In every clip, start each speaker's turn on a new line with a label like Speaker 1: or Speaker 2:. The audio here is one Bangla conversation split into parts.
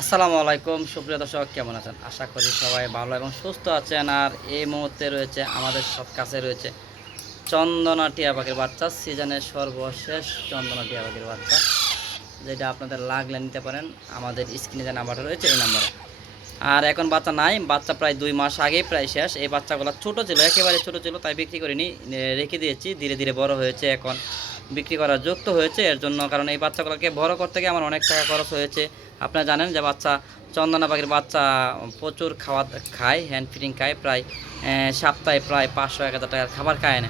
Speaker 1: আসসালামু আলাইকুম, সুপ্রিয় দর্শক, কেমন আছেন? আশা করি সবাই ভালো এবং সুস্থ আছেন। আর এই মুহূর্তে রয়েছে আমাদের সব কাছে রয়েছে চন্দনা টিয়া পাখির বাচ্চা, সিজনের সর্বশেষ চন্দনা টিয়া পাখির বাচ্চা, যেটা আপনাদের লাগলে নিতে পারেন। আমাদের স্ক্রিনে যে নাম্বারটা রয়েছে, এই নাম্বারে। আর এখন বাচ্চা নাই, বাচ্চা প্রায় দুই মাস আগেই প্রায় শেষ। এই বাচ্চাগুলো ছোট ছিল, একেবারে ছোট ছিল, তাই বিক্রি করিনি রেখে দিয়েছি, ধীরে ধীরে বড় হয়েছে এখন। বিক্রি করার যুক্ত হয়েছে। এর জন্য কারণ এই বাচ্চাগুলোকে বড় করতে গিয়ে আমার অনেক টাকা খরচ হয়েছে। আপনারা জানেন যে বাচ্চা চন্দনা পাখির বাচ্চা প্রচুর খাওয়া খায় হ্যান্ড ফিডিং খায়, প্রায় সপ্তাহে প্রায় পাঁচশো, এক হাজার টাকার খাবার খায় না।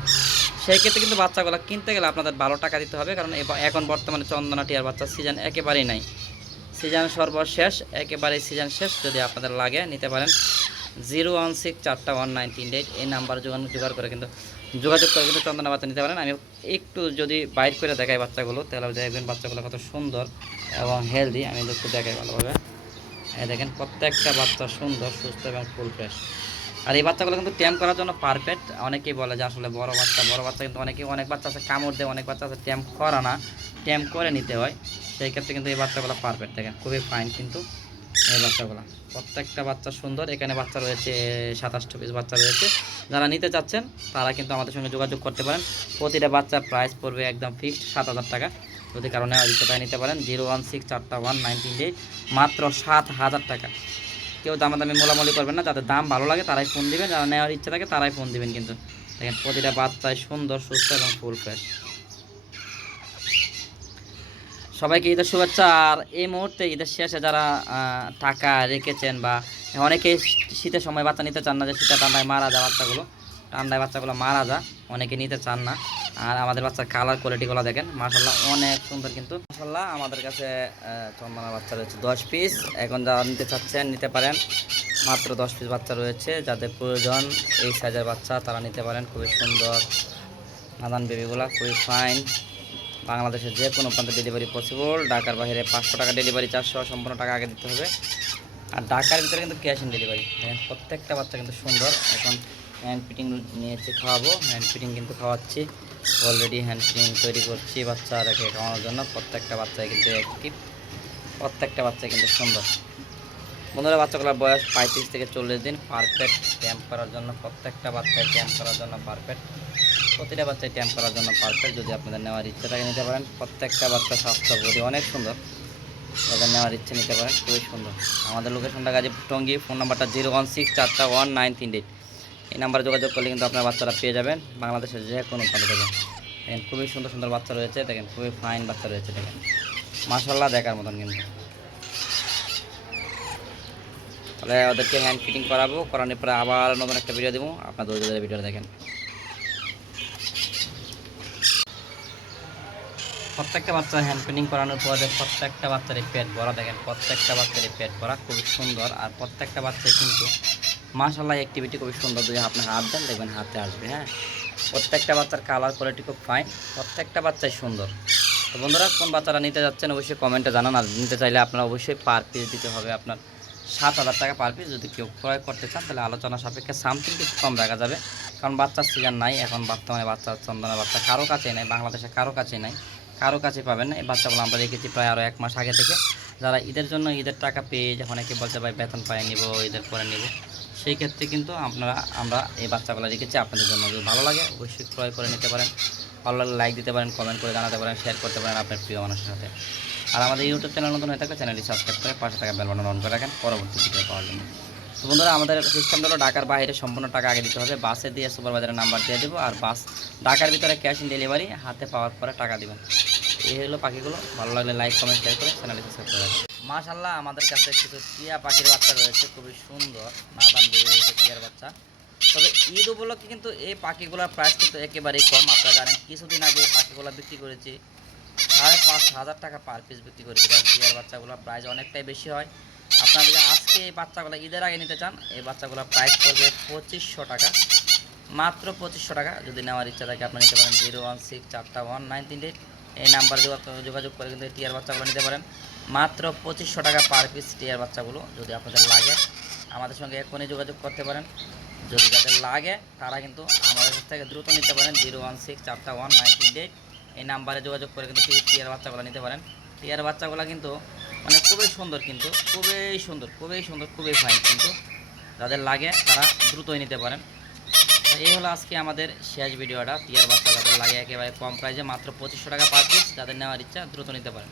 Speaker 1: সেই ক্ষেত্রে কিন্তু বাচ্চাগুলো কিনতে গেলে আপনাদের ভালো টাকা দিতে হবে কারণ এখন বর্তমানে চন্দনা টিয়ার বাচ্চা সিজন একেবারেই নাই। সিজন সর্বশেষ, একেবারেই সিজন শেষ যদি আপনাদের লাগে, নিতে পারেন। জিরো ওয়ান সিক্স চারটা ওয়ান নাইন তিন এইট এই নাম্বার যোগান জোগাড় করে কিন্তু যোগাযোগ করে কিন্তু চন্দনা বাচ্চা নিতে পারেন। আমি একটু যদি বাইর করে দেখাই বাচ্চাগুলো, তাহলে দেখবেন বাচ্চাগুলো কত সুন্দর এবং হেলদি আমি একটু দেখাই ভালোভাবে। দেখেন, প্রত্যেকটা বাচ্চা সুন্দর, সুস্থ এবং ফুল ফ্রেশ আর এই বাচ্চাগুলো কিন্তু ট্যাম করার জন্য পারফেক্ট অনেকেই বলে যে আসলে বড় বাচ্চা বড় বাচ্চা কিন্তু অনেকেই, অনেক বাচ্চা আছে কামড় দেয়, অনেক বাচ্চা আছে ট্যাম করা না। ট্যাম করে নিতে হয়। সেই ক্ষেত্রে কিন্তু এই বাচ্চাগুলো পারফেক্ট দেখেন, খুবই ফাইন কিন্তু। এই বাচ্চাগুলো। প্রত্যেকটা বাচ্চা সুন্দর। এখানে বাচ্চা রয়েছে সাতাশটা পিস বাচ্চা রয়েছে। যারা নিতে চাচ্ছেন, তারা কিন্তু আমাদের সঙ্গে যোগাযোগ করতে পারেন। প্রতিটা বাচ্চার প্রাইস পড়বে একদম ফিক্সড সাত হাজার টাকা। যদি কারণে ইচ্ছাটা নিতে পারেন। জিরো ওয়ান সিক্স চারটা ওয়ান নাইনটিন এইট মাত্র সাত হাজার টাকা। কেউ দামাদামি মোলামুলি করবেন না। যাদের দাম ভালো লাগে তারাই ফোন দিবেন। যারা নেওয়ার ইচ্ছা থাকে তারাই ফোন দিবেন কিন্তু। দেখেন, প্রতিটা বাচ্চায় সুন্দর, সুস্থ এবং ফুল ফ্রেশ সবাইকে ঈদের শুভেচ্ছা। আর এই মুহূর্তে ঈদের শেষে যারা টাকা রেখেছেন বা অনেকে শীতের সময় বাচ্চা নিতে চান না, যে শীতের ঠান্ডায় মারা যায় বাচ্চাগুলো, ঠান্ডায় বাচ্চাগুলো মারা যায় অনেকে নিতে চান না। আর আমাদের বাচ্চার কালার কোয়ালিটিগুলো দেখেন মাসাল্লাহ অনেক সুন্দর কিন্তু। মাসাল্লাহ আমাদের কাছে চন্দনা বাচ্চা রয়েছে দশ পিস এখন যারা নিতে চাচ্ছেন, নিতে পারেন। মাত্র দশ পিস বাচ্চা রয়েছে, যাদের প্রয়োজন এই সাইজের বাচ্চা, তারা নিতে পারেন। খুবই সুন্দর, নাদান বেবিগুলা খুবই ফাইন বাংলাদেশের যে কোনো প্রান্তে ডেলিভারি পসিবল ঢাকার বাইরে পাঁচশো টাকা ডেলিভারি চারশো সম্পূর্ণ টাকা আগে দিতে হবে। আর ঢাকার ভিতরে কিন্তু ক্যাশ অন ডেলিভারি প্রত্যেকটা বাচ্চা কিন্তু সুন্দর। এখন হ্যান্ড ফিটিং নিয়েছি, খাওয়াবো। হ্যান্ড ফিটিং কিন্তু খাওয়াচ্ছি। অলরেডি হ্যান্ড ফিটিং তৈরি করছি বাচ্চা রেখে খাওয়ানোর জন্য। প্রত্যেকটা বাচ্চাই কিন্তু অ্যাক্টিভ প্রত্যেকটা বাচ্চা কিন্তু সুন্দর। বন্ধুরা বাচ্চাগুলোর বয়স পঁয়ত্রিশ থেকে চল্লিশ দিন পারফেক্ট ক্যাম্প করার জন্য, প্রত্যেকটা বাচ্চায় ক্যাম্প করার জন্য পারফেক্ট প্রতিটা বাচ্চায় ক্যাম্প করার জন্য পারফেক্ট যদি আপনাদের নেওয়ার ইচ্ছে থাকে নিতে পারেন। প্রত্যেকটা বাচ্চা স্বাস্থ্য বডি অনেক সুন্দর। যাদের নেওয়ার ইচ্ছে নিতে পারেন, খুবই সুন্দর। আমাদের লোকেশনটা গাজীপুর টঙ্গি ফোন নাম্বারটা জিরো ওয়ান সিক্স চারটা ওয়ান নাইন তিন এইট এই নাম্বারে যোগাযোগ করলে কিন্তু আপনার বাচ্চারা পেয়ে যাবেন। বাংলাদেশের যে কোনো প্রান্ত থেকে দেখেন, খুবই সুন্দর সুন্দর বাচ্চা রয়েছে। দেখেন, খুবই ফাইন বাচ্চা রয়েছে। দেখেন মাসাল্লাহ দেখার মতন কিন্তু। তাহলে ওদেরকে হ্যান্ড ফিটিং করাবো, করানোর পরে আবার নতুন একটা ভিডিও দেবো। আপনার ধৈর্য ধরে ভিডিওটা দেখেন। প্রত্যেকটা বাচ্চা হ্যান্ড ফিটিং করানোর পরে প্রত্যেকটা বাচ্চার পেট ভরা, দেখেন প্রত্যেকটা বাচ্চার পেট ভরা, খুবই সুন্দর। আর প্রত্যেকটা বাচ্চাই কিন্তু মাশাল্লাহ অ্যাক্টিভিটি খুবই সুন্দর। যদি আপনি হাত দেন, দেখবেন হাতে আসবে হ্যাঁ? প্রত্যেকটা বাচ্চার কালার কোয়ালিটি খুব ফাইন প্রত্যেকটা বাচ্চাই সুন্দর। তো বন্ধুরা, কোন বাচ্চারা নিতে যাচ্ছেন, অবশ্যই কমেন্টে জানান। আর নিতে চাইলে আপনারা অবশ্যই পার পিস দিতে হবে আপনার। সাত হাজার টাকা পার পিস যদি কেউ ক্রয় করতে চান, তাহলে আলোচনা সাপেক্ষে সামথিং কিছু কম রাখা যাবে। কারণ বাচ্চার সিজন নাই, এখন বর্তমানে বাচ্চা চন্দনা বাচ্চা কারও কাছেই নাই, বাংলাদেশে কারও কাছেই নাই, কারও কাছে পাবেন না। এই বাচ্চাগুলো আমরা রেখেছি প্রায় আরও এক মাস আগে থেকে। যারা ঈদের জন্য ঈদের টাকা পেয়ে যখন অনেকে বলছে, ভাই, বেতন পাই নিব, ঈদের পরে নিব। সেই ক্ষেত্রে কিন্তু আপনারা, আমরা এই বাচ্চাগুলো রেখেছি আপনাদের জন্য যদি ভালো লাগে, অবশ্যই ক্রয় করে নিতে পারেন। ভালো লাগলে লাইক দিতে পারেন কমেন্ট করে জানাতে পারেন শেয়ার করতে পারেন আপনার প্রিয় মানুষের সাথে। আর আমাদের ইউটিউব চ্যানেল নতুন হয়ে থাকলে চ্যানেলটি সাবস্ক্রাইব করে পাশে থাকা বেল বাটন অন করে রাখেন পরবর্তী ভিডিও পাওয়ার জন্য। তো বন্ধুরা, আমাদের সিস্টেমটা হলো ঢাকার বাইরে, সম্পূর্ণ টাকা আগে দিতে হবে। বাসে দিয়ে সুপারবাজারের নাম্বার দিয়ে দেবো আর বাস ঢাকার ভিতরে ক্যাশ অন ডেলিভারি হাতে পাওয়ার পরে টাকা দিবেন। এই হলো পাখিগুলো। ভালো লাগলে লাইক কমেন্ট শেয়ার করে চ্যানেলটি সাবস্ক্রাইব করে রাখবেন। মাশাল্লাহ আমাদের কাছে কিছু টিয়া পাখির বাচ্চা রয়েছে। খুবই সুন্দর, নাদান বেরিয়ে রয়েছে টিয়ার বাচ্চা। তবে ঈদ উপলক্ষে কিন্তু এই পাখিগুলোর প্রাইস কিন্তু একেবারেই কম। আপনারা জানেন, কিছুদিন আগে পাখিগুলো বিক্রি করেছি। সাড়ে পাঁচ হাজার টাকা পার পিস বিক্রি করেছি। কারণ টিয়ার বাচ্চাগুলোর প্রাইস অনেকটাই বেশি হয়। আপনারা যদি আজকে এই বাচ্চাগুলো ঈদের আগে নিতে চান, এই বাচ্চাগুলোর প্রাইস পড়বে পঁচিশশো টাকা। মাত্র পঁচিশশো টাকা। যদি নেওয়ার ইচ্ছা থাকে, আপনি নিতে পারেন জিরো ওয়ান সিক্স চারটা ওয়ান নাইন এইট। এই নাম্বারে যোগাযোগ করে কিন্তু টিয়ার বাচ্চাগুলো নিতে পারেন। মাত্র পঁচিশশো টাকা পার পিস টিয়ার বাচ্চাগুলো যদি আপনাদের লাগে, আমাদের সঙ্গে এখনই যোগাযোগ করতে পারেন। যদি যাদের লাগে, তারা কিন্তু আমাদের থেকে দ্রুত নিতে পারেন জিরো ওয়ান সিক্স চারটা ওয়ান নাইন এইট। এই নাম্বারে যোগাযোগ করে কিন্তু টিয়ার বাচ্চাগুলো নিতে পারেন। টিয়ার বাচ্চাগুলো কিন্তু মানে খুবই সুন্দর কিন্তু, খুবই সুন্দর খুবই সুন্দর, খুবই ফাইন কিন্তু যাদের লাগে তারা দ্রুতই নিতে পারেন। তো এই হলো আজকে আমাদের শেষ ভিডিওটা। টিয়ার বাচ্চা যাদের লাগে একেবারে কম প্রাইসে মাত্র পঁচিশশো টাকা পার পিস যাদের নেওয়ার ইচ্ছা দ্রুত নিতে পারেন।